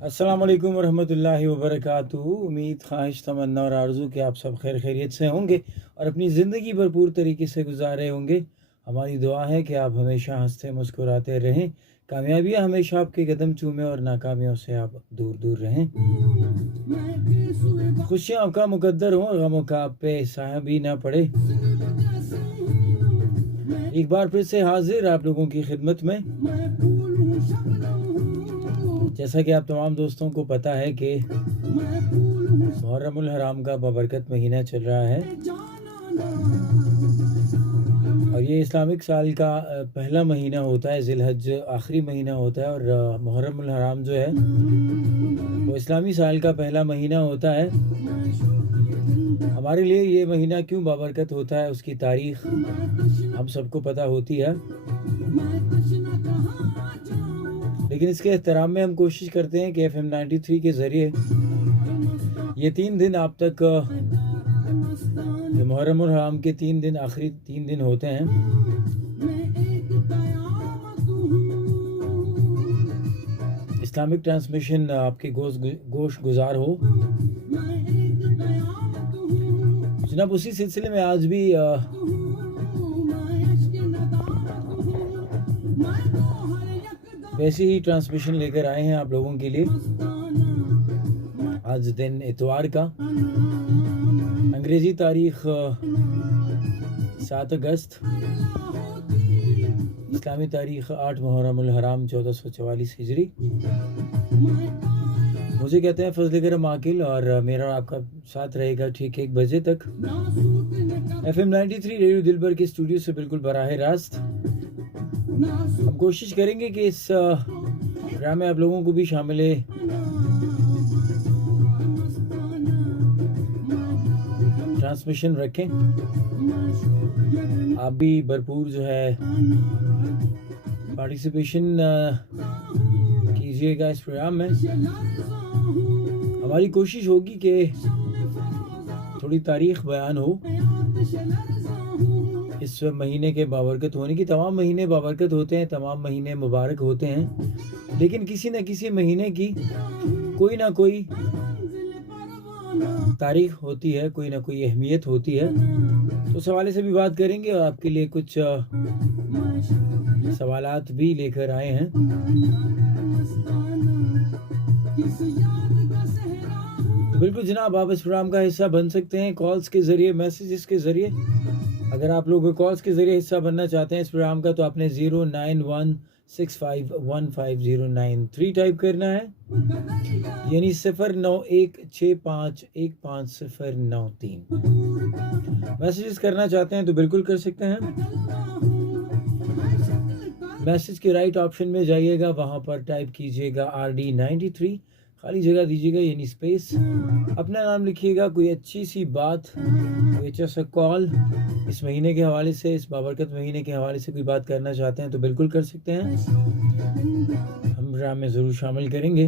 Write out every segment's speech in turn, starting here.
अस्सलाम वालेकुम वरहमतुल्लाहि वबरकातुहू। उम्मीद, ख्वाहिश, तमन्ना और आरज़ू कि आप सब खैर खैरियत से होंगे और अपनी ज़िंदगी भरपूर तरीके से गुजारे होंगे। हमारी दुआ है कि आप हमेशा हंसते मुस्कुराते रहें, कामयाबियाँ हमेशा आपके कदम चूमें और नाकामियों से आप दूर दूर रहें। खुशियाँ आपका मुकद्दर हों, गमों का आप पे साया भी ना पड़े। एक बार फिर से हाजिर आप लोगों की खिदमत में। जैसा कि आप तमाम दोस्तों को पता है कि मुहर्रमुल हराम का बबरकत महीना चल रहा है और ये इस्लामिक साल का पहला महीना होता है। ज़िलहज आखिरी महीना होता है और मुहर्रमुल हराम जो है वो इस्लामी साल का पहला महीना होता है। हमारे लिए ये महीना क्यों बाबरकत होता है, उसकी तारीख हम सबको पता होती है, लेकिन इसके एहतराम में हम कोशिश करते हैं कि FM 93 के ज़रिए ये 3 दिन आप तक, मुहर्रमुल हराम के 3 दिन, आखिरी 3 दिन होते हैं, इस्लामिक ट्रांसमिशन आपके गोश गुजार हो। जनाब, उसी सिलसिले में आज भी वैसे ही ट्रांसमिशन लेकर आए हैं आप लोगों के लिए। आज दिन इतवार का, अंग्रेज़ी तारीख 7 अगस्त, इस्लामी तारीख 8 मुहर्रमुल हराम 1444 हिजरी। मुझे कहते हैं फजल करम आकिल और मेरा आपका साथ रहेगा ठीक 1 बजे तक FM 93 रेडियो दिलबर के स्टूडियो से बिल्कुल बराह रास्त। हम कोशिश करेंगे कि इस प्रोग्राम में आप लोगों को भी शामिल ट्रांसमिशन रखें। आप भी भरपूर जो है पार्टिसिपेशन कीजिएगा इस प्रोग्राम में। हमारी कोशिश होगी कि थोड़ी तारीख बयान हो इस महीने के बाबरकत होने की। तमाम महीने बाबरकत होते हैं, तमाम महीने मुबारक होते हैं, लेकिन किसी न किसी महीने की कोई ना कोई तारीख होती है, कोई ना कोई अहमियत होती है। तो उस हवाले से भी बात करेंगे और आपके लिए कुछ सवालात भी लेकर आए हैं। तो बिल्कुल जनाब, आप इस प्रोग्राम का हिस्सा बन सकते हैं कॉल्स के ज़रिए, मैसेजेस के ज़रिए। अगर आप लोग कॉल्स के ज़रिए हिस्सा बनना चाहते हैं इस प्रोग्राम का, तो आपने 09165150993 टाइप करना है, यानी 0916515093। मैसेजेस करना चाहते हैं तो बिल्कुल कर सकते हैं। मैसेज के राइट ऑप्शन में जाइएगा, वहाँ पर टाइप कीजिएगा RD93, खाली जगह दीजिएगा यानी स्पेस, अपना नाम लिखिएगा, कोई अच्छी सी बात, कोई अच्छा सा कॉल इस महीने के हवाले से, इस बाबरकत महीने के हवाले से कोई बात करना चाहते हैं तो बिल्कुल कर सकते हैं। हम प्रोग्राम में ज़रूर शामिल करेंगे।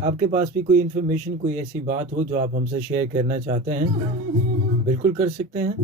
आपके पास भी कोई इन्फॉर्मेशन, कोई ऐसी बात हो जो आप हमसे शेयर करना चाहते हैं, बिल्कुल कर सकते हैं।